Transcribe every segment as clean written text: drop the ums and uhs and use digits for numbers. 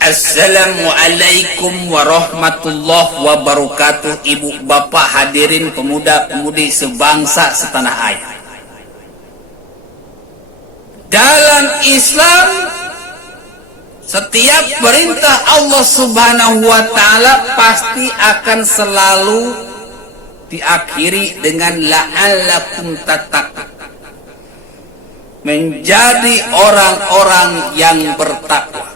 Assalamualaikum warahmatullahi wabarakatuh. Ibu bapak hadirin pemuda-pemudi sebangsa setanah air. Dalam Islam, setiap perintah Allah subhanahu wa ta'ala pasti akan selalu diakhiri dengan la'allakum tattaqun, menjadi orang-orang yang bertakwa.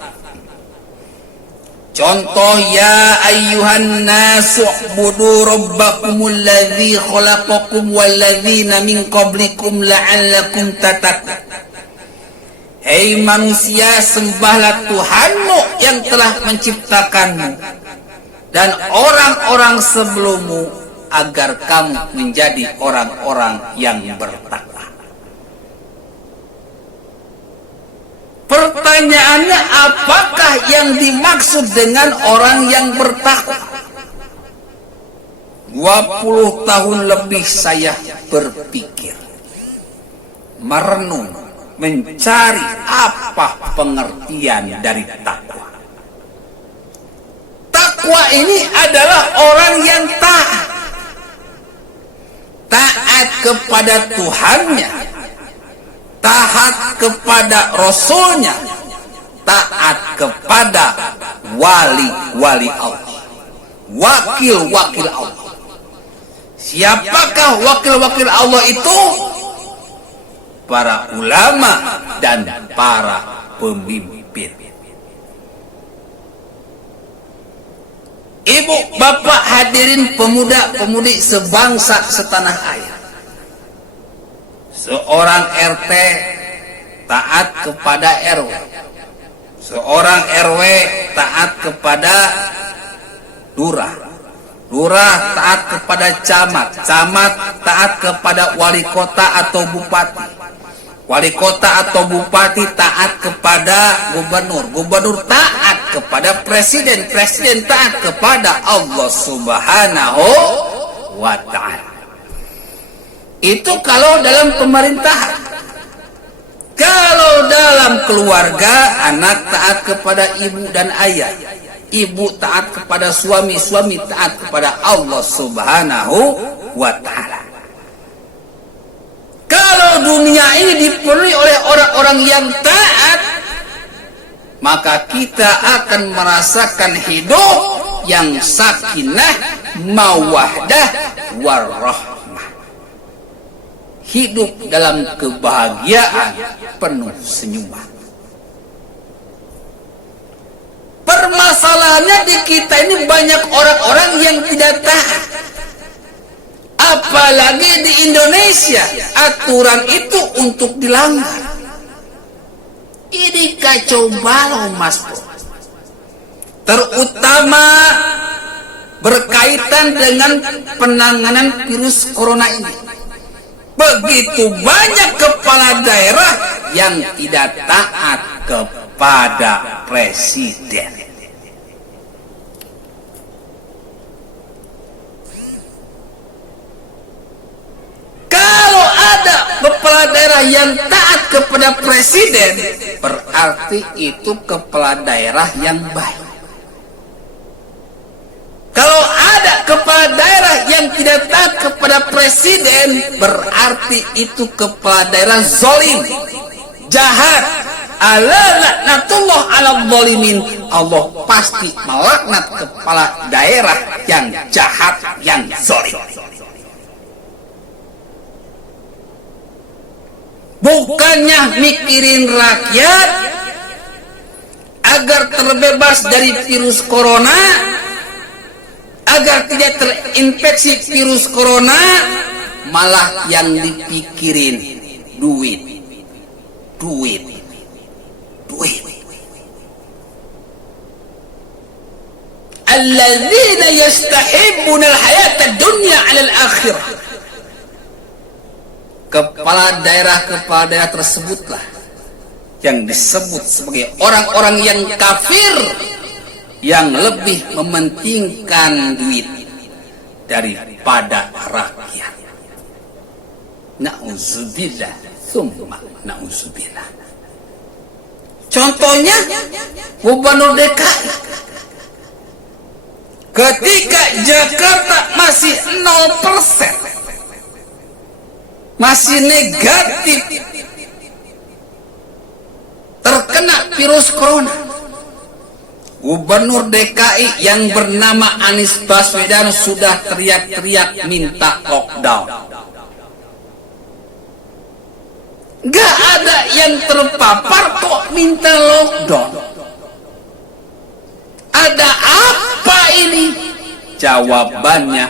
Contoh, ya ayyuhan nasu ubudu rabbakumul ladzi khalaqakum wal ladzina min qablikum la'allakum tattaqun. Hei manusia, sembahlah Tuhanmu yang telah menciptakanmu dan orang-orang sebelummu agar kamu menjadi orang-orang yang bertakwa. Pertanyaannya, apakah yang dimaksud dengan orang yang bertakwa? 20 tahun lebih saya berpikir, merenung, mencari apa pengertian dari takwa. Takwa ini adalah orang yang taat. Taat kepada Tuhannya, taat kepada Rasulnya, taat kepada wali-wali Allah, wakil-wakil Allah. Siapakah wakil-wakil Allah itu? Para ulama dan para pemimpin. Ibu, bapak hadirin pemuda-pemudi sebangsa setanah air. Seorang RT taat kepada RW. Seorang RW taat kepada lurah. Lurah taat kepada camat. Camat taat kepada wali kota atau bupati. Wali kota atau bupati taat kepada gubernur. Gubernur taat kepada presiden. Presiden taat kepada Allah subhanahu wa ta'ala. Itu kalau dalam pemerintahan. Kalau dalam keluarga, anak taat kepada ibu dan ayah. Ibu taat kepada suami, suami taat kepada Allah subhanahu wa ta'ala. Kalau dunia ini dipenuhi oleh orang-orang yang taat, maka kita akan merasakan hidup yang sakinah, mawaddah, warahmah. Hidup dalam kebahagiaan, penuh senyuman. Permasalahannya di kita ini banyak orang-orang yang tidak taat. Apalagi di Indonesia, aturan itu untuk dilanggar. Ini kacau balau, Mas Bro. Terutama berkaitan dengan penanganan virus corona ini. Begitu banyak kepala daerah yang tidak taat kepada presiden. Kalau ada kepala daerah yang taat kepada presiden, berarti itu kepala daerah yang baik. Kalau ada kepala daerah yang tidak taat kepada presiden, berarti itu kepala daerah zalim, jahat. Ala laknatullah ala zalimin. Allah pasti melaknat kepala daerah yang jahat, yang zalim. Bukannya mikirin rakyat agar terbebas dari virus corona, agar tidak terinfeksi virus corona, malah yang dipikirin duit. Alladzina yastahibbuna al-hayata ad-dunya 'ala al-akhirah. Kepala daerah tersebutlah yang disebut sebagai orang-orang yang kafir, yang lebih mementingkan duit daripada rakyat. Na'udzubillah, tsumma na'udzubillah. Contohnya Gubernur DKI. Ketika Jakarta masih 0%, masih negatif terkena virus corona, Gubernur DKI yang bernama Anies Baswedan sudah teriak-teriak minta lockdown. Gak ada yang terpapar kok minta lockdown. Ada apa ini? Jawabannya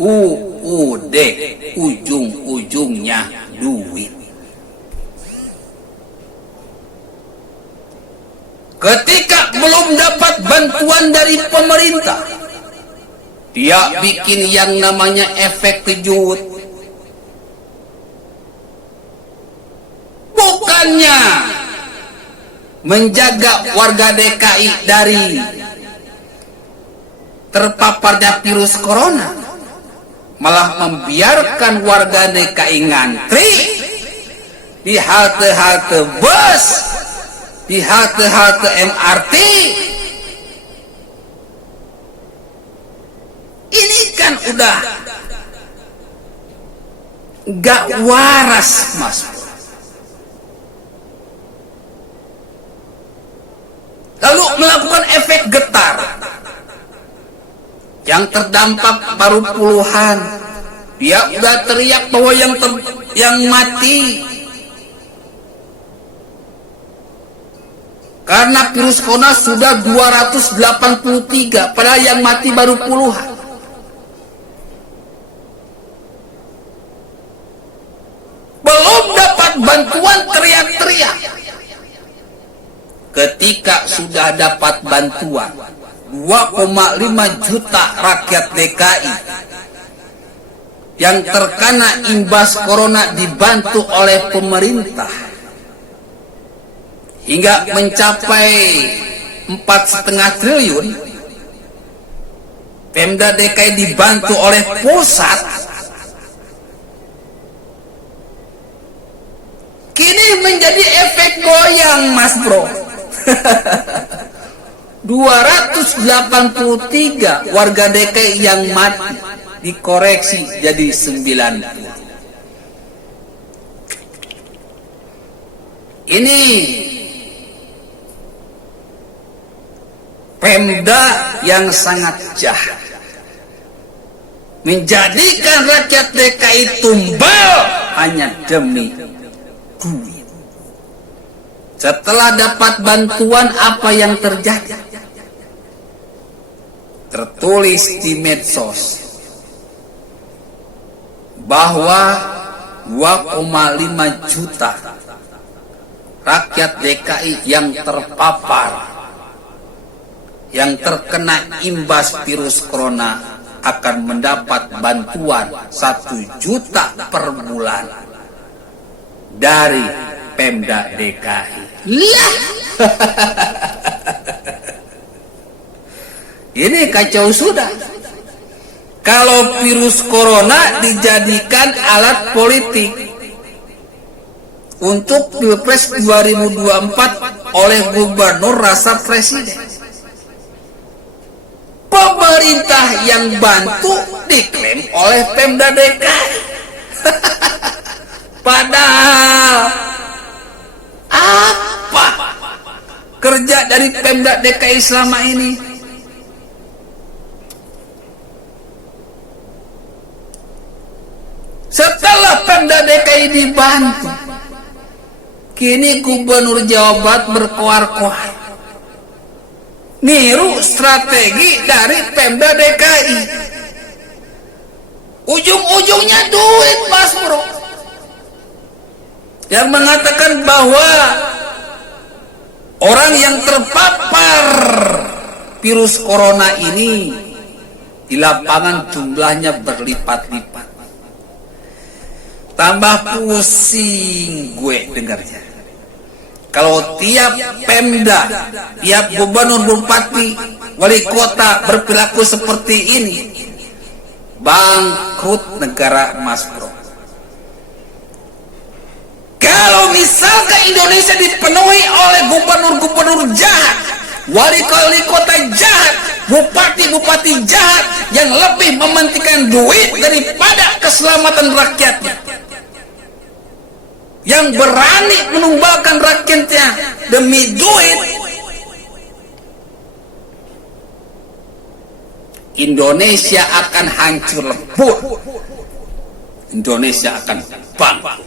UUD, ujung-ujungnya duit. Ketika belum dapat bantuan dari pemerintah, dia bikin yang namanya efek kejut. Bukannya menjaga warga DKI dari terpaparnya virus corona, malah membiarkan warga DKI ngantri di halte-halte bus, di halte-halte MRT. Ini kan udah gak waras, Mas. Lalu melakukan efek getar. Yang terdampak baru puluhan. Dia udah teriak bahwa yang mati karena virus corona sudah 283, padahal yang mati baru puluhan. Belum dapat bantuan teriak-teriak. Ketika sudah dapat bantuan 2,5 juta rakyat DKI yang terkena imbas corona dibantu oleh pemerintah hingga mencapai 4,5 triliun. Pemda DKI dibantu oleh pusat. Kini menjadi efek goyang, Mas Bro. 283 warga DKI yang mati dikoreksi jadi 90. Ini Pemda yang sangat jahat, menjadikan rakyat DKI tumbal hanya demi duit. Setelah dapat bantuan, apa yang terjadi? Tertulis di medsos bahwa 2,5 juta rakyat DKI yang terpapar, yang terkena imbas virus corona akan mendapat bantuan 1 juta per bulan dari Pemda DKI. Lah. Ini kacau sudah. Kalau virus corona dijadikan alat politik untuk Pilpres 2024 oleh gubernur rasa presiden, pemerintah yang bantu diklaim oleh Pemda DKI. Padahal apa kerja dari Pemda DKI selama ini? Setelah Pemda DKI dibantu, kini Gubernur Jawa Barat berkoar-koar niru strategi dari Pemda DKI. Ujung-ujungnya duit, Mas Bro. Yang mengatakan bahwa orang yang terpapar virus corona ini di lapangan jumlahnya berlipat-lipat. Tambah pusing gue dengarnya. Kalau tiap Pemda, tiap gubernur, bupati, wali kota berperilaku seperti ini, bangkrut negara, Mas Bro. Kalau misalkan Indonesia dipenuhi oleh gubernur-gubernur jahat, wali-wali kota jahat, bupati-bupati jahat yang lebih mementingkan duit daripada keselamatan rakyatnya, yang berani menumbalkan rakyatnya demi duit, Indonesia akan hancur lebur. Indonesia akan bangkrut.